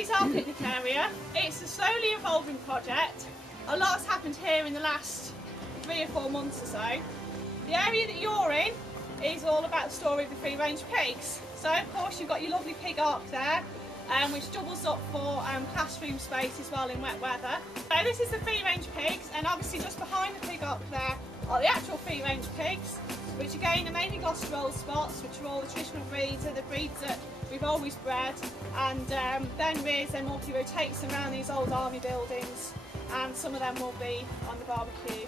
is our picnic area. It's a slowly evolving project. A lot's happened here in the last 3 or 4 months or so. The area that you're in is all about the story of the free-range pigs. So of course you've got your lovely pig ark there, which doubles up for classroom space as well in wet weather. So this is the free-range pigs, and obviously just behind the pig ark there are the actual free-range pigs, which again are mainly Gloucester Old Spots, which are all the traditional breeds, are the breeds that we've always bred, and then rears them up, he rotates them around these old army buildings, and some of them will be on the barbecue.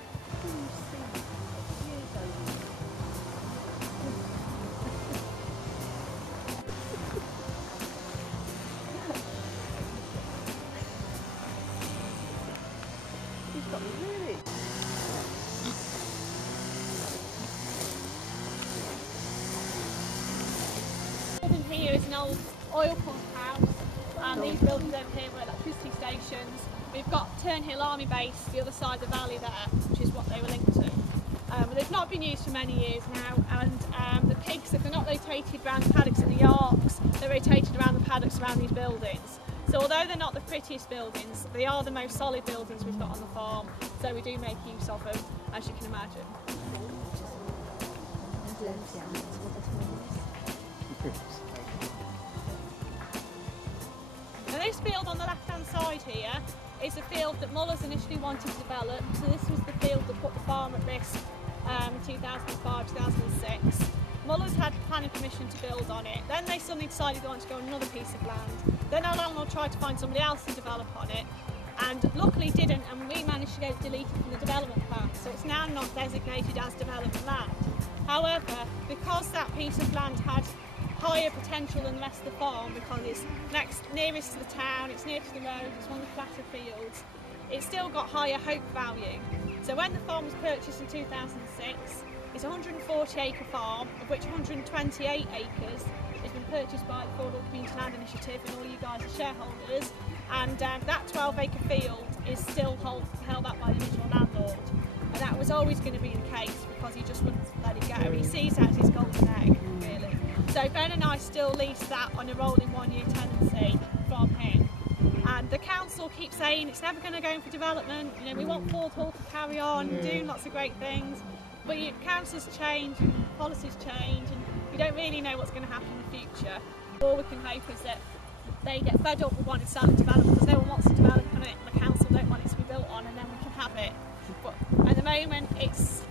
Here is an old oil pump house, and these buildings over here were electricity stations. We've got Turnhill Army Base, the other side of the valley there, which is what they were linked to. But they've not been used for many years now, and the pigs, if they're not rotated around the paddocks at the arks, they're rotated around the paddocks around these buildings. So although they're not the prettiest buildings, they are the most solid buildings we've got on the farm, so we do make use of them, as you can imagine. Now this field on the left hand side here is a field that Mullers initially wanted to develop, so this was the field that put the farm at risk in 2005-2006. Mullers had planning permission to build on it, then they suddenly decided they wanted to go on another piece of land. Then our landlord tried to find somebody else to develop on it, and luckily didn't, and we managed to get it deleted from the development plan, so it's now not designated as development land. However, because that piece of land had higher potential than the rest of the farm, because it's nearest to the town, it's near to the road, it's one of the flatter fields, it's still got higher hope value. So when the farm was purchased in 2006, it's a 140 acre farm, of which 128 acres has been purchased by the Fordhall Community Land Initiative, and all you guys are shareholders, and that 12 acre field is still held up by the original landlord. And that was always going to be the case, because he just wouldn't let it go. He sees that as his golden egg, really. So Ben and I still lease that on a rolling 1-year tenancy from him. And the council keeps saying it's never going to go in for development, you know, we want Fordhall to carry on, doing lots of great things, but councils change, policies change, and we don't really know what's going to happen in the future. All we can hope is that they get fed up with wanting to start the development, because no one wants to develop on it and the council don't want it to be built on, and then we can have it. But at the moment it's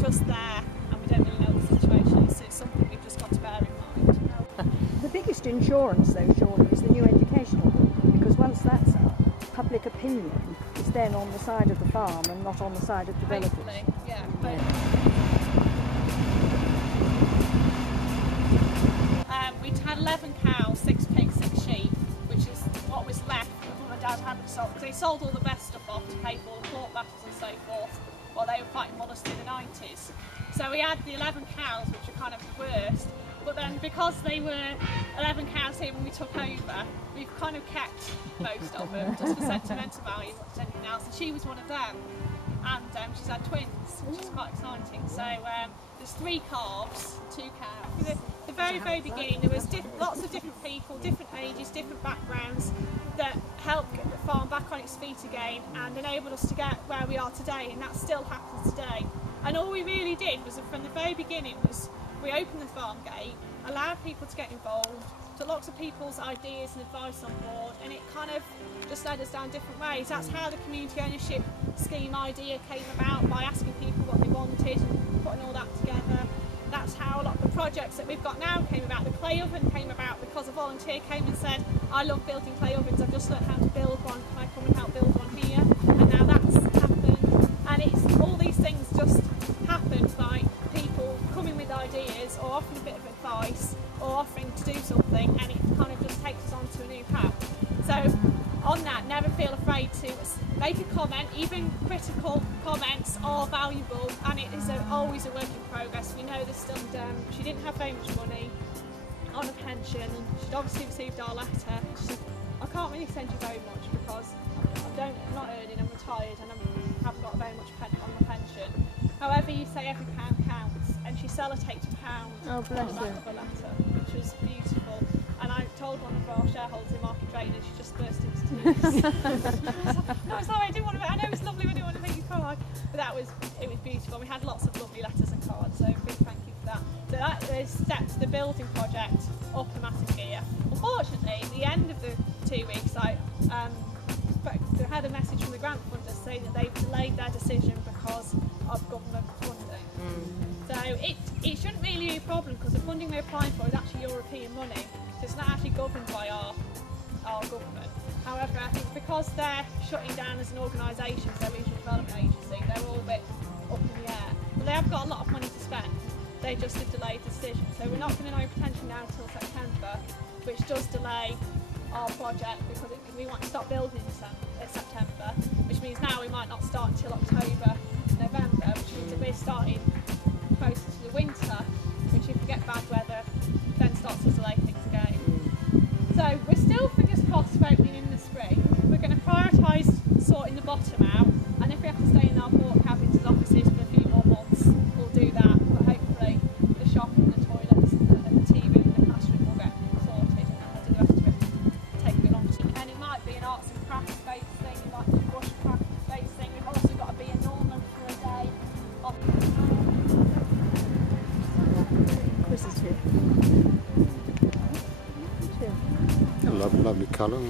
just there, and we don't really know what the situation is, so it's something we've just got to bear in mind. The biggest insurance though, surely, is the new educational one, because once that's up, public opinion is then on the side of the farm and not on the side of developers. Hopefully, yeah. But we'd had 11 cows, 6 pigs, 6 sheep, which is what was left when Mum and Dad hadn't sold, because they sold all the best stuff off to pay for all the court battles and so forth while they were fighting Mullers through the 90s. So we had the 11 cows, which were kind of the worst, but then because they were 11 cows here when we took over, we've kind of kept most of them, just for sentimental value, more than anything else, and she was one of them. And she's had twins, which is quite exciting. So there's 3 calves, 2 cows. At the very, very beginning, there was lots of different people, different ages, different backgrounds, that helped get the farm back on its feet again and enabled us to get where we are today, and that still happens today. And all we really did was, from the very beginning, was we opened the farm gate, allowed people to get involved, took lots of people's ideas and advice on board, and it kind of just led us down different ways. That's how the community ownership scheme idea came about, by asking people what they wanted and putting all that together. That's how a lot of the projects that we've got now came about. The clay oven came about because a volunteer came and said, I love building clay ovens, I've just learned how to build one, can I come and help build one here? And now that's happened. And it's all these things just happened by people coming with ideas, or offering a bit of advice, or offering to do something, and it kind of just takes us on to a new path. So on that, never feel afraid to make a comment. Even critical comments are valuable, and it is always a work in progress. We know this still done. She didn't have very much money on a pension, and she'd obviously received our letter. She said, I can't really send you very much because I'm not earning, I'm retired, and I haven't got very much on my pension. However, you say every pound counts, and she sellotaped a pound on the back of a letter, which was beautiful. And I told one of our shareholders in market drainage, she just burst into tears. I was sorry, I didn't want to. I know it was lovely, but I didn't want to make you cry. But it was beautiful. We had lots of lovely letters and cards, so big thank you for that. So that has set the building project up a massive gear. Unfortunately, at the end of the 2 weeks, I had a message from the grant funders saying that they've delayed their decision because of government funding. So it shouldn't really be a problem because the funding we're applying for is actually European money, so it's not actually governed by our government. However, I think because they're shutting down as an organisation, so regional development agency, they're all a bit up in the air. But they have got a lot of money to spend. They just have delayed the decision. So we're not going to know potentially now until September, which does delay our project because we want to start building in September, which means now we might not start until October, November, which means that we're starting closer to the winter, which if we get bad weather then starts to delay things again. So we're still fingers crossed for opening in the spring. We're going to prioritise sorting the bottom out, and if we have to stay in our port cabins as offices for a few more months, we'll do that, but hopefully the shop and the toilets and the TV and the classroom will get sorted, and then we'll do the rest of it take a bit longer. And it might be an arts and crafts based thing, it might be a bushcraft based thing. We've also got to be in Norman for a day. This is here. Lovely colour.